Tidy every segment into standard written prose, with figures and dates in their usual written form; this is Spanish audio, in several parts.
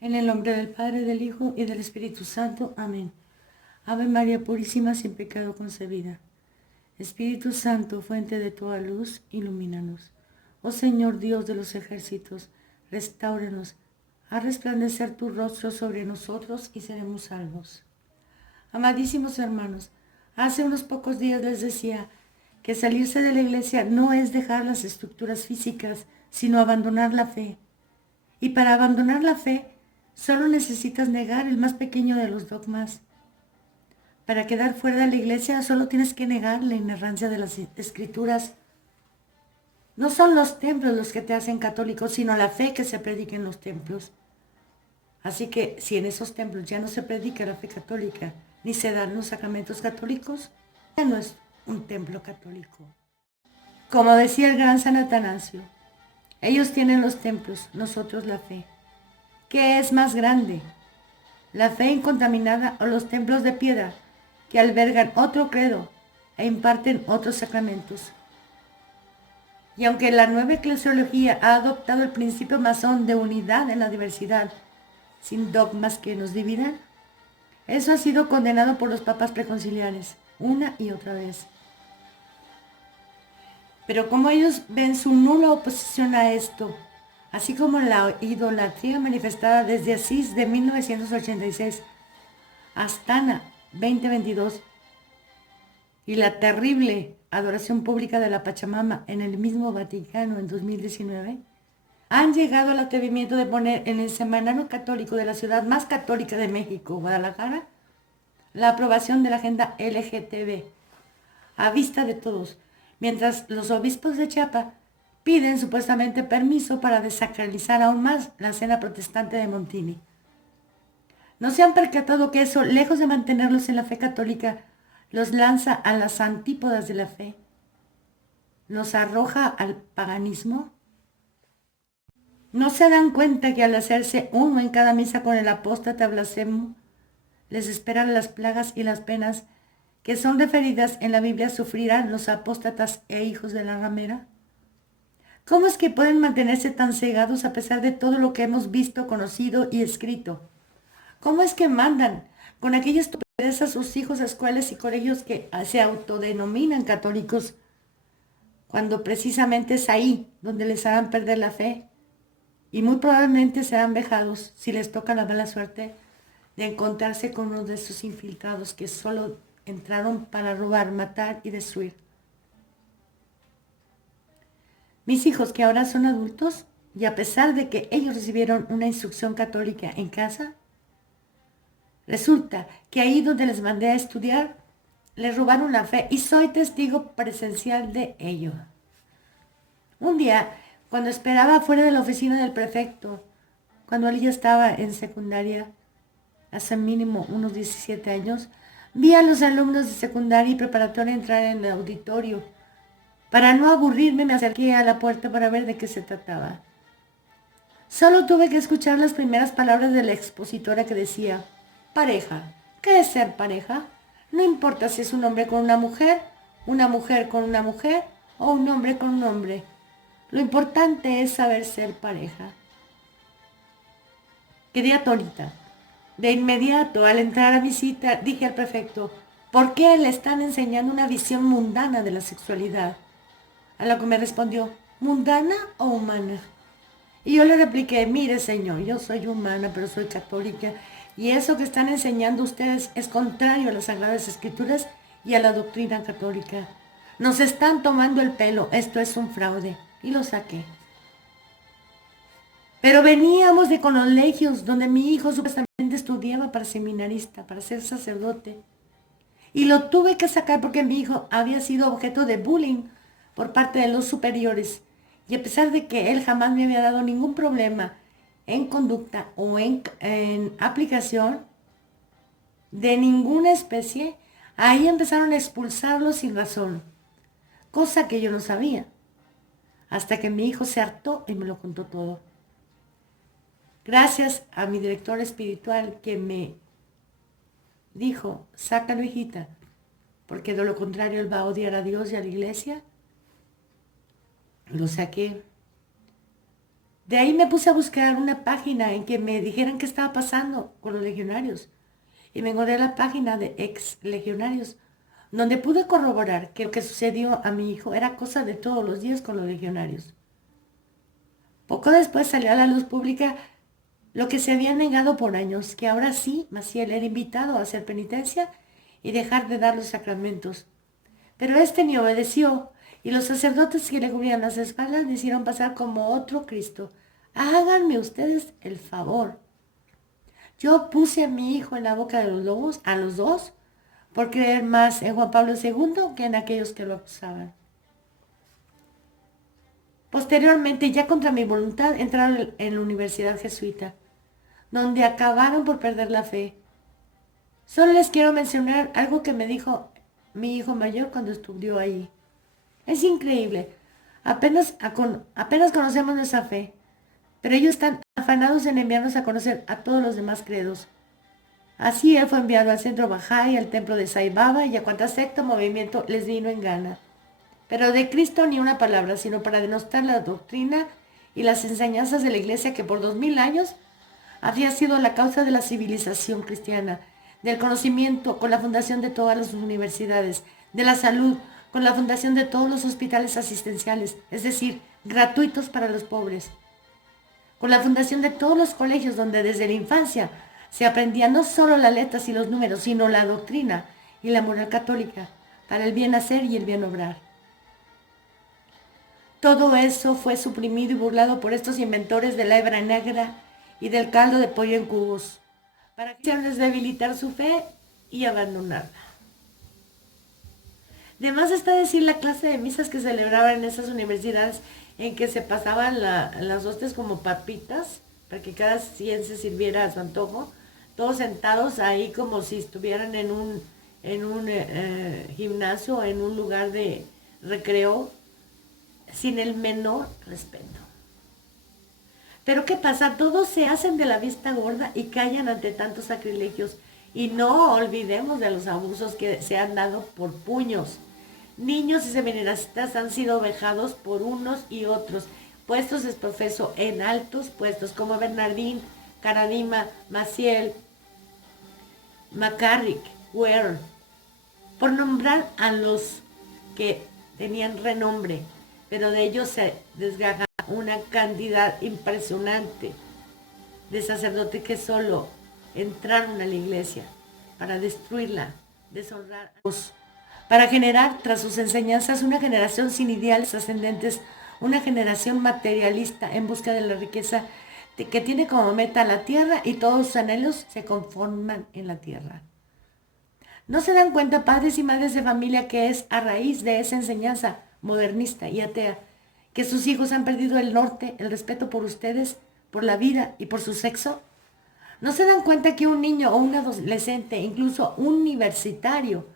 En el nombre del Padre, del Hijo y del Espíritu Santo. Amén. Ave María Purísima, sin pecado concebida. Espíritu Santo, fuente de toda luz, ilumínanos. Oh Señor Dios de los ejércitos, restáuranos. Haz resplandecer tu rostro sobre nosotros y seremos salvos. Amadísimos hermanos, hace unos pocos días les decía que salirse de la iglesia no es dejar las estructuras físicas, sino abandonar la fe. Y para abandonar la fe, solo necesitas negar el más pequeño de los dogmas. Para quedar fuera de la iglesia, solo tienes que negar la inerrancia de las escrituras. No son los templos los que te hacen católico, sino la fe que se predica en los templos. Así que si en esos templos ya no se predica la fe católica, ni se dan los sacramentos católicos, ya no es un templo católico. Como decía el gran San Atanasio, ellos tienen los templos, nosotros la fe. ¿Qué es más grande? ¿La fe incontaminada o los templos de piedra que albergan otro credo e imparten otros sacramentos? Y aunque la nueva eclesiología ha adoptado el principio masón de unidad en la diversidad, sin dogmas que nos dividan, eso ha sido condenado por los papas preconciliares una y otra vez. Pero como ellos ven su nula oposición a esto, así como la idolatría manifestada desde Asís de 1986 hasta Astana 2022 y la terrible adoración pública de la Pachamama en el mismo Vaticano en 2019, han llegado al atrevimiento de poner en el semanario católico de la ciudad más católica de México, Guadalajara, la aprobación de la agenda LGTB a vista de todos, mientras los obispos de Chiapas piden supuestamente permiso para desacralizar aún más la cena protestante de Montini. ¿No se han percatado que eso, lejos de mantenerlos en la fe católica, los lanza a las antípodas de la fe? ¿Los arroja al paganismo? ¿No se dan cuenta que al hacerse uno en cada misa con el apóstata blasfemo, les esperan las plagas y las penas que son referidas en la Biblia sufrirán los apóstatas e hijos de la ramera? ¿Cómo es que pueden mantenerse tan cegados a pesar de todo lo que hemos visto, conocido y escrito? ¿Cómo es que mandan con aquella estupidez a sus hijos a escuelas y colegios que se autodenominan católicos, cuando precisamente es ahí donde les harán perder la fe? Y muy probablemente serán vejados si les toca la mala suerte de encontrarse con uno de esos infiltrados que solo entraron para robar, matar y destruir. Mis hijos, que ahora son adultos, y a pesar de que ellos recibieron una instrucción católica en casa, resulta que ahí donde les mandé a estudiar, les robaron la fe y soy testigo presencial de ello. Un día, cuando esperaba fuera de la oficina del prefecto, cuando él ya estaba en secundaria, hace mínimo unos 17 años, vi a los alumnos de secundaria y preparatoria entrar en el auditorio. Para no aburrirme, me acerqué a la puerta para ver de qué se trataba. Solo tuve que escuchar las primeras palabras de la expositora que decía: pareja. ¿Qué es ser pareja? No importa si es un hombre con una mujer con una mujer o un hombre con un hombre. Lo importante es saber ser pareja. Quedé atónita. De inmediato, al entrar a mi cita, dije al prefecto: ¿por qué le están enseñando una visión mundana de la sexualidad? A lo que me respondió: ¿mundana o humana? Y yo le repliqué: mire señor, yo soy humana, pero soy católica, y eso que están enseñando ustedes es contrario a las Sagradas Escrituras y a la doctrina católica. Nos están tomando el pelo, esto es un fraude. Y lo saqué. Pero veníamos de colegios donde mi hijo supuestamente estudiaba para seminarista, para ser sacerdote. Y lo tuve que sacar porque mi hijo había sido objeto de bullying por parte de los superiores. Y a pesar de que él jamás me había dado ningún problema en conducta o en aplicación de ninguna especie, ahí empezaron a expulsarlo sin razón. Cosa que yo no sabía. Hasta que mi hijo se hartó y me lo contó todo. Gracias a mi director espiritual que me dijo: sácalo, hijita, porque de lo contrario él va a odiar a Dios y a la iglesia. Lo saqué. De ahí me puse a buscar una página en que me dijeran qué estaba pasando con los legionarios. Y me encontré la página de ex legionarios, donde pude corroborar que lo que sucedió a mi hijo era cosa de todos los días con los legionarios. Poco después salió a la luz pública lo que se había negado por años, que ahora sí Maciel era invitado a hacer penitencia y dejar de dar los sacramentos. Pero este ni obedeció, y los sacerdotes que le cubrían las espaldas le hicieron pasar como otro Cristo. Háganme ustedes el favor. Yo puse a mi hijo en la boca de los lobos, a los dos, por creer más en Juan Pablo II que en aquellos que lo acusaban. Posteriormente, ya contra mi voluntad, entraron en la Universidad Jesuita, donde acabaron por perder la fe. Solo les quiero mencionar algo que me dijo mi hijo mayor cuando estudió allí. Es increíble. Apenas conocemos nuestra fe, pero ellos están afanados en enviarnos a conocer a todos los demás credos. Así él fue enviado al centro Bahá'í, al templo de Sai Baba y a cuanta secta o movimiento les vino en gana. Pero de Cristo ni una palabra, sino para denostar la doctrina y las enseñanzas de la Iglesia que por 2000 años había sido la causa de la civilización cristiana, del conocimiento con la fundación de todas las universidades, de la salud con la fundación de todos los hospitales asistenciales, es decir, gratuitos para los pobres, con la fundación de todos los colegios donde desde la infancia se aprendía no solo las letras y los números, sino la doctrina y la moral católica para el bien hacer y el bien obrar. Todo eso fue suprimido y burlado por estos inventores de la hebra negra y del caldo de pollo en cubos, para que les debilitar su fe y abandonarla. De más está decir la clase de misas que celebraban en esas universidades en que se pasaban las hostias como papitas, para que cada quien se sirviera a su antojo, todos sentados ahí como si estuvieran en un gimnasio, en un lugar de recreo, sin el menor respeto. Pero ¿qué pasa? Todos se hacen de la vista gorda y callan ante tantos sacrilegios. Y no olvidemos de los abusos que se han dado por puños. Niños y seminaristas han sido vejados por unos y otros, puestos es profeso en altos puestos como Bernardín, Caradima, Maciel, McCarrick, Ware, por nombrar a los que tenían renombre, pero de ellos se desgaja una cantidad impresionante de sacerdotes que solo entraron a la iglesia para destruirla, deshonrar a Dios, para generar tras sus enseñanzas una generación sin ideales ascendentes, una generación materialista en busca de la riqueza que tiene como meta la tierra y todos sus anhelos se conforman en la tierra. ¿No se dan cuenta, padres y madres de familia, que es a raíz de esa enseñanza modernista y atea que sus hijos han perdido el norte, el respeto por ustedes, por la vida y por su sexo? ¿No se dan cuenta que un niño o un adolescente, incluso un universitario,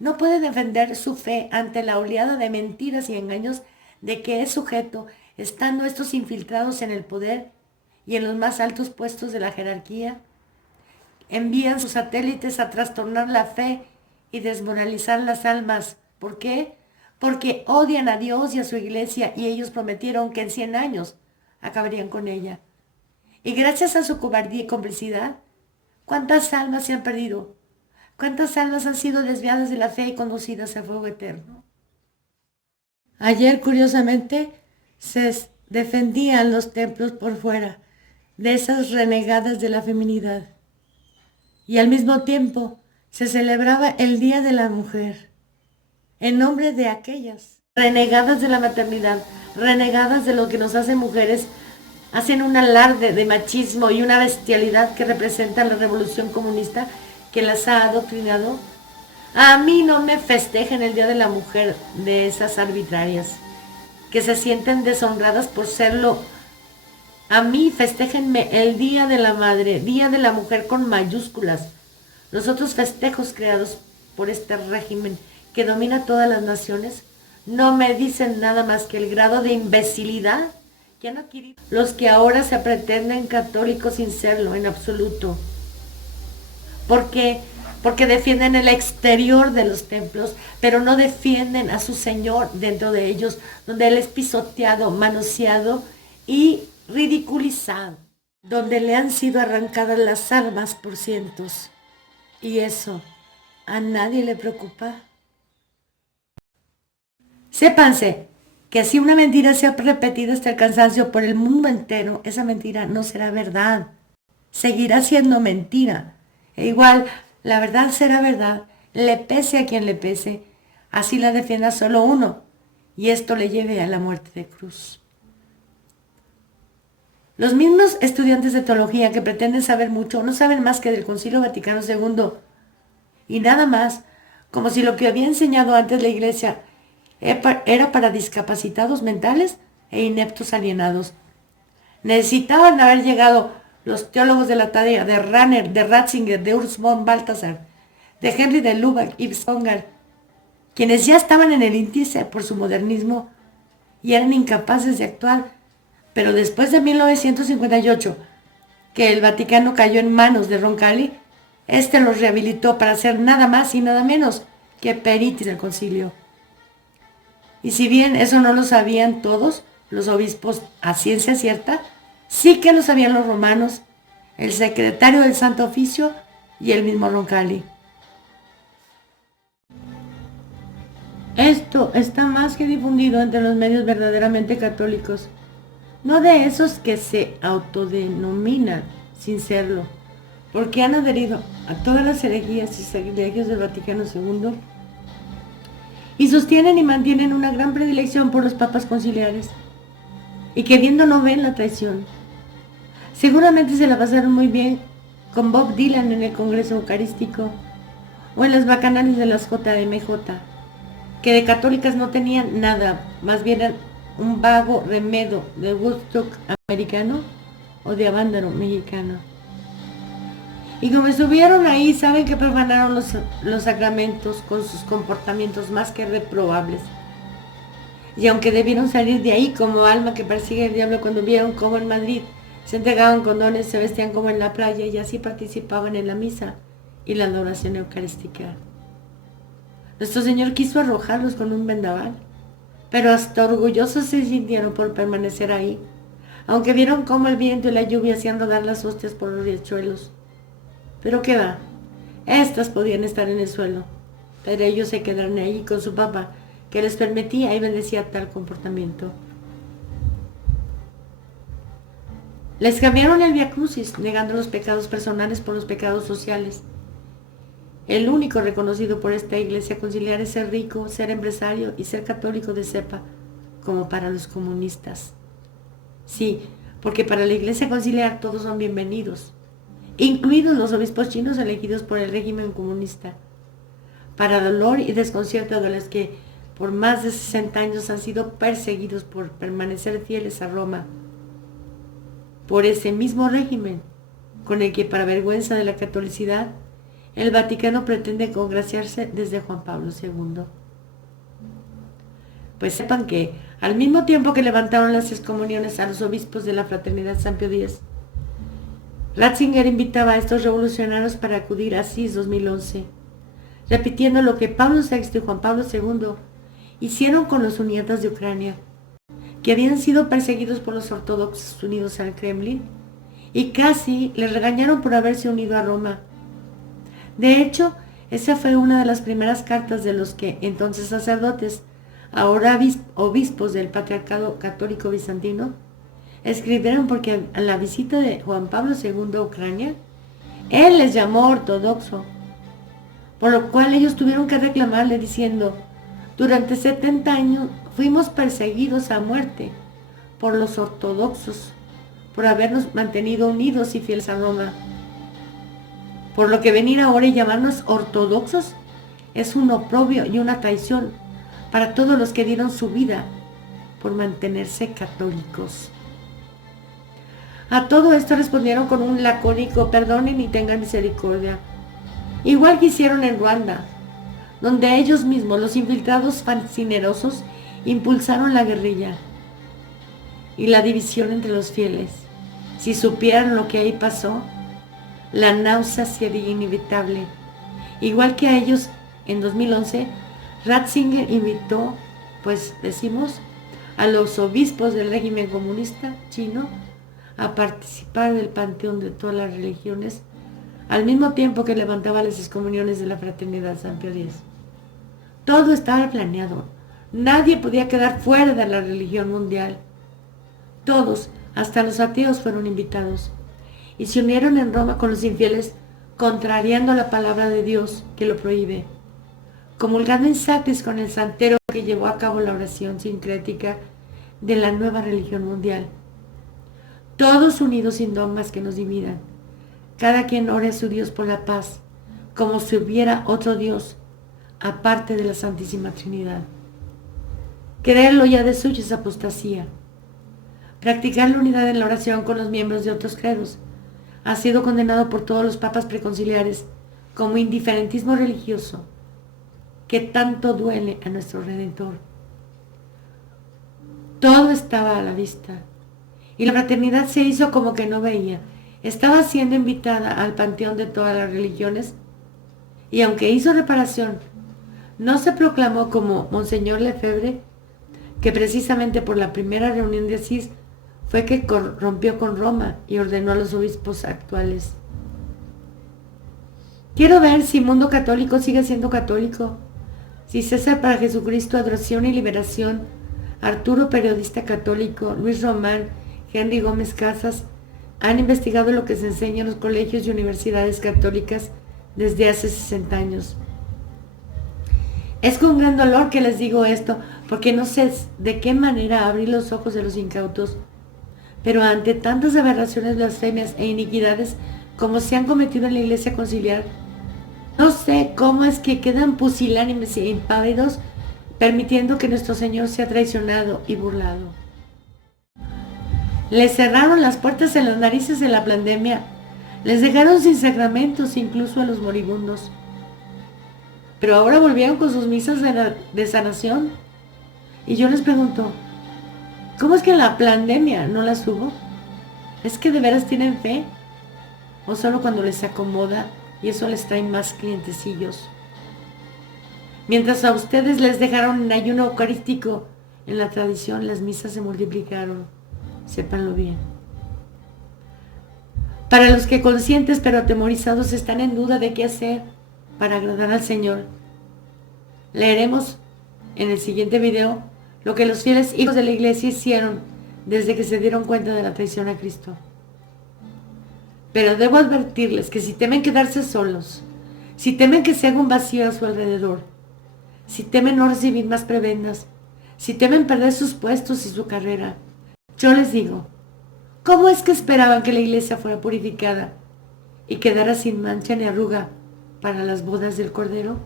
no puede defender su fe ante la oleada de mentiras y engaños de que es sujeto, estando estos infiltrados en el poder y en los más altos puestos de la jerarquía? Envían sus satélites a trastornar la fe y desmoralizar las almas. ¿Por qué? Porque odian a Dios y a su iglesia, y ellos prometieron que en 100 años acabarían con ella. Y gracias a su cobardía y complicidad, ¿cuántas almas se han perdido? ¿Cuántas almas han sido desviadas de la fe y conducidas al fuego eterno? Ayer, curiosamente, se defendían los templos por fuera de esas renegadas de la feminidad. Y al mismo tiempo se celebraba el Día de la Mujer, en nombre de aquellas renegadas de la maternidad, renegadas de lo que nos hace mujeres, hacen un alarde de machismo y una bestialidad que representan la revolución comunista que las ha adoctrinado. A mí no me festejen el Día de la Mujer de esas arbitrarias, que se sienten deshonradas por serlo. A mí festéjenme el Día de la Madre, Día de la Mujer con mayúsculas. Los otros festejos creados por este régimen que domina todas las naciones no me dicen nada más que el grado de imbecilidad que han adquirido los que ahora se pretenden católicos sin serlo en absoluto. ¿Por qué? Porque defienden el exterior de los templos, pero no defienden a su Señor dentro de ellos, donde Él es pisoteado, manoseado y ridiculizado, donde le han sido arrancadas las armas por cientos. Y eso a nadie le preocupa. Sépanse que si una mentira se ha repetido hasta el cansancio por el mundo entero, esa mentira no será verdad. Seguirá siendo mentira. E igual, la verdad será verdad, le pese a quien le pese. Así la defienda solo uno, y esto le lleve a la muerte de cruz. Los mismos estudiantes de teología que pretenden saber mucho no saben más que del Concilio Vaticano II, y nada más, como si lo que había enseñado antes la Iglesia era para discapacitados mentales e ineptos alienados. Necesitaban haber llegado los teólogos de la tarea de Rahner, de Ratzinger, de Urs von Balthasar, de Henry de Lubac y Songar, quienes ya estaban en el índice por su modernismo y eran incapaces de actuar. Pero después de 1958, que el Vaticano cayó en manos de Roncalli, este los rehabilitó para ser nada más y nada menos que peritis del concilio. Y si bien eso no lo sabían todos los obispos a ciencia cierta, sí que lo sabían los romanos, el secretario del Santo Oficio y el mismo Roncalli. Esto está más que difundido entre los medios verdaderamente católicos, no de esos que se autodenominan sin serlo, porque han adherido a todas las herejías y sacrilegios del Vaticano II y sostienen y mantienen una gran predilección por los papas conciliares, y que viendo no ven la traición. Seguramente se la pasaron muy bien con Bob Dylan en el Congreso Eucarístico o en las bacanales de las JMJ, que de católicas no tenían nada, más bien eran un vago remedo de Woodstock americano o de Avándaro mexicano. Y como estuvieron ahí, saben que profanaron los sacramentos con sus comportamientos más que reprobables. Y aunque debieron salir de ahí como alma que persigue el diablo cuando vieron cómo en Madrid se entregaban condones, se vestían como en la playa y así participaban en la misa y la adoración eucarística. Nuestro Señor quiso arrojarlos con un vendaval, pero hasta orgullosos se sintieron por permanecer ahí, aunque vieron cómo el viento y la lluvia hacían rodar las hostias por los riachuelos. Pero qué va, estas podían estar en el suelo, pero ellos se quedaron ahí con su papa, que les permitía y bendecía tal comportamiento. Les cambiaron el Vía Crucis, negando los pecados personales por los pecados sociales. El único reconocido por esta iglesia conciliar es ser rico, ser empresario y ser católico de cepa, como para los comunistas. Sí, porque para la iglesia conciliar todos son bienvenidos, incluidos los obispos chinos elegidos por el régimen comunista, para dolor y desconcierto de los que por más de 60 años han sido perseguidos por permanecer fieles a Roma, por ese mismo régimen con el que, para vergüenza de la catolicidad, el Vaticano pretende congraciarse desde Juan Pablo II. Pues sepan que, al mismo tiempo que levantaron las excomuniones a los obispos de la Fraternidad San Pío X, Ratzinger invitaba a estos revolucionarios para acudir a Asís 2011, repitiendo lo que Pablo VI y Juan Pablo II hicieron con los uniatas de Ucrania, que habían sido perseguidos por los ortodoxos unidos al Kremlin y casi les regañaron por haberse unido a Roma. De hecho, esa fue una de las primeras cartas de los que entonces sacerdotes, ahora obispos del Patriarcado Católico Bizantino, escribieron porque a la visita de Juan Pablo II a Ucrania, él les llamó ortodoxo, por lo cual ellos tuvieron que reclamarle diciendo: durante 70 años fuimos perseguidos a muerte por los ortodoxos, por habernos mantenido unidos y fieles a Roma. Por lo que venir ahora y llamarnos ortodoxos es un oprobio y una traición para todos los que dieron su vida por mantenerse católicos. A todo esto respondieron con un lacónico: perdonen y tengan misericordia, igual que hicieron en Ruanda, donde ellos mismos, los infiltrados fascinerosos, impulsaron la guerrilla y la división entre los fieles. Si supieran lo que ahí pasó, la náusea sería inevitable. Igual que a ellos, en 2011, Ratzinger invitó, pues decimos, a los obispos del régimen comunista chino a participar del panteón de todas las religiones, al mismo tiempo que levantaba las excomuniones de la Fraternidad San Pío X. Todo estaba planeado. Nadie podía quedar fuera de la religión mundial. Todos, hasta los ateos, fueron invitados y se unieron en Roma con los infieles, contrariando la palabra de Dios que lo prohíbe, comulgando en sacris con el santero que llevó a cabo la oración sincrética de la nueva religión mundial. Todos unidos sin dogmas que nos dividan. Cada quien ore a su Dios por la paz, como si hubiera otro Dios, aparte de la Santísima Trinidad. Creerlo ya de suyo es apostasía. Practicar la unidad en la oración con los miembros de otros credos ha sido condenado por todos los papas preconciliares como indiferentismo religioso, que tanto duele a nuestro Redentor. Todo estaba a la vista, y la fraternidad se hizo como que no veía. Estaba siendo invitada al panteón de todas las religiones, y aunque hizo reparación, no se proclamó como Monseñor Lefebvre, que precisamente por la primera reunión de Asís fue que rompió con Roma y ordenó a los obispos actuales. Quiero ver si Mundo Católico sigue siendo católico, si César para Jesucristo, Adoración y Liberación, Arturo Periodista Católico, Luis Román, Henry Gómez Casas han investigado lo que se enseña en los colegios y universidades católicas desde hace 60 años. Es con gran dolor que les digo esto, porque no sé de qué manera abrir los ojos de los incautos, pero ante tantas aberraciones, blasfemias e iniquidades como se han cometido en la Iglesia conciliar, no sé cómo es que quedan pusilánimes e impávidos, permitiendo que nuestro Señor sea traicionado y burlado. Les cerraron las puertas en las narices en la pandemia, les dejaron sin sacramentos, incluso a los moribundos. Pero ahora volvieron con sus misas de sanación. Y yo les pregunto, ¿cómo es que en la pandemia no las hubo? ¿Es que de veras tienen fe? ¿O solo cuando les acomoda y eso les trae más clientecillos? Mientras a ustedes les dejaron en ayuno eucarístico, en la tradición las misas se multiplicaron. Sépanlo bien. Para los que conscientes pero atemorizados están en duda de qué hacer para agradar al Señor, leeremos en el siguiente video lo que los fieles hijos de la Iglesia hicieron desde que se dieron cuenta de la traición a Cristo. Pero debo advertirles que si temen quedarse solos, si temen que se haga un vacío a su alrededor, si temen no recibir más prebendas, si temen perder sus puestos y su carrera, yo les digo, ¿cómo es que esperaban que la Iglesia fuera purificada y quedara sin mancha ni arruga para las bodas del Cordero?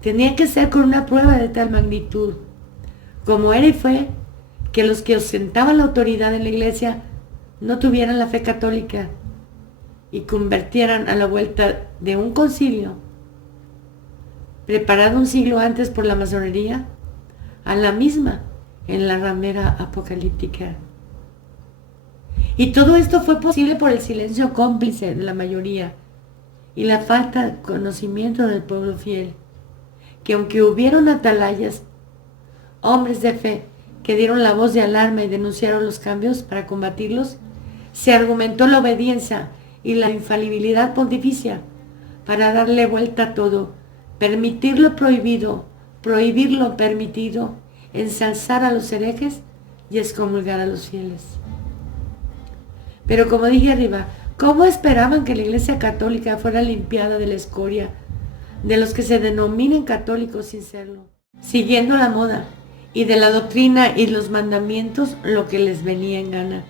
Tenía que ser con una prueba de tal magnitud, como era y fue, que los que ostentaban la autoridad en la Iglesia no tuvieran la fe católica y convirtieran a la vuelta de un concilio, preparado un siglo antes por la masonería, a la misma en la ramera apocalíptica. Y todo esto fue posible por el silencio cómplice de la mayoría y la falta de conocimiento del pueblo fiel, que aunque hubieron atalayas, hombres de fe que dieron la voz de alarma y denunciaron los cambios para combatirlos, se argumentó la obediencia y la infalibilidad pontificia para darle vuelta a todo, permitir lo prohibido, prohibir lo permitido, ensalzar a los herejes y excomulgar a los fieles. Pero como dije arriba, ¿cómo esperaban que la Iglesia Católica fuera limpiada de la escoria de los que se denominan católicos sin serlo, siguiendo la moda, y de la doctrina y los mandamientos lo que les venía en gana?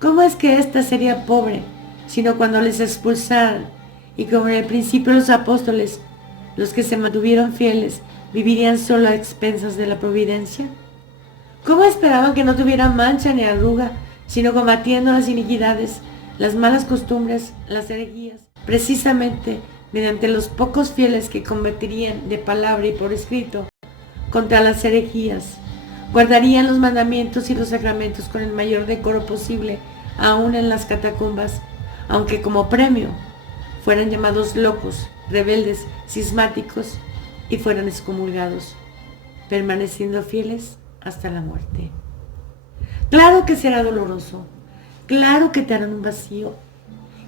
¿Cómo es que ésta sería pobre, sino cuando les expulsaran, y como en el principio los apóstoles, los que se mantuvieron fieles, vivirían solo a expensas de la providencia? ¿Cómo esperaban que no tuvieran mancha ni arruga, sino combatiendo las iniquidades, las malas costumbres, las herejías, precisamente mediante los pocos fieles que convertirían de palabra y por escrito contra las herejías, guardarían los mandamientos y los sacramentos con el mayor decoro posible, aún en las catacumbas, aunque como premio fueran llamados locos, rebeldes, cismáticos y fueran excomulgados, permaneciendo fieles hasta la muerte? Claro que será doloroso, claro que te harán un vacío,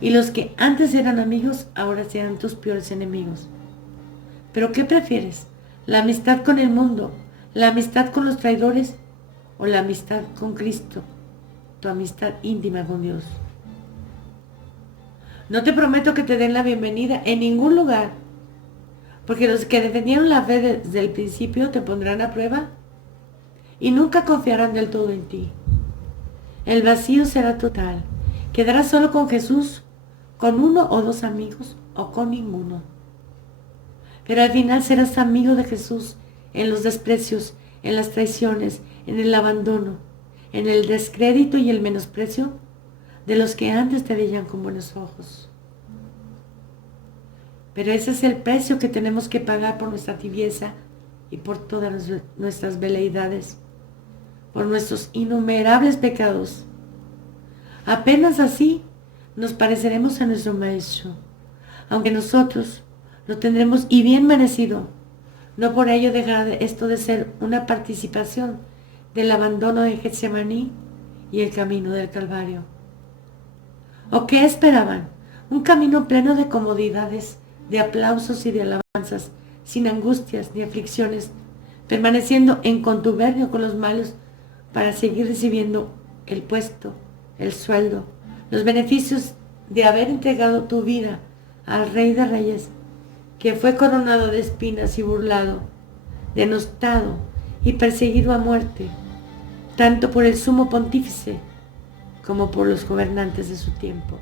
y los que antes eran amigos ahora serán tus peores enemigos. Pero ¿qué prefieres? ¿La amistad con el mundo, la amistad con los traidores o la amistad con Cristo, tu amistad íntima con Dios? No te prometo que te den la bienvenida en ningún lugar, porque los que defendieron la fe desde el principio te pondrán a prueba y nunca confiarán del todo en ti. El vacío será total. Quedarás solo con Jesús, con uno o dos amigos o con ninguno. Pero al final serás amigo de Jesús en los desprecios, en las traiciones, en el abandono, en el descrédito y el menosprecio de los que antes te veían con buenos ojos. Pero ese es el precio que tenemos que pagar por nuestra tibieza y por todas nuestras veleidades, por nuestros innumerables pecados. Apenas así nos pareceremos a nuestro Maestro, aunque nosotros lo tendremos y bien merecido. No por ello dejará esto de ser una participación del abandono de Getsemaní y el camino del Calvario. ¿O qué esperaban? Un camino pleno de comodidades, de aplausos y de alabanzas, sin angustias ni aflicciones, permaneciendo en contubernio con los malos para seguir recibiendo el puesto, el sueldo, los beneficios de haber entregado tu vida al Rey de Reyes, que fue coronado de espinas y burlado, denostado y perseguido a muerte, tanto por el sumo pontífice como por los gobernantes de su tiempo.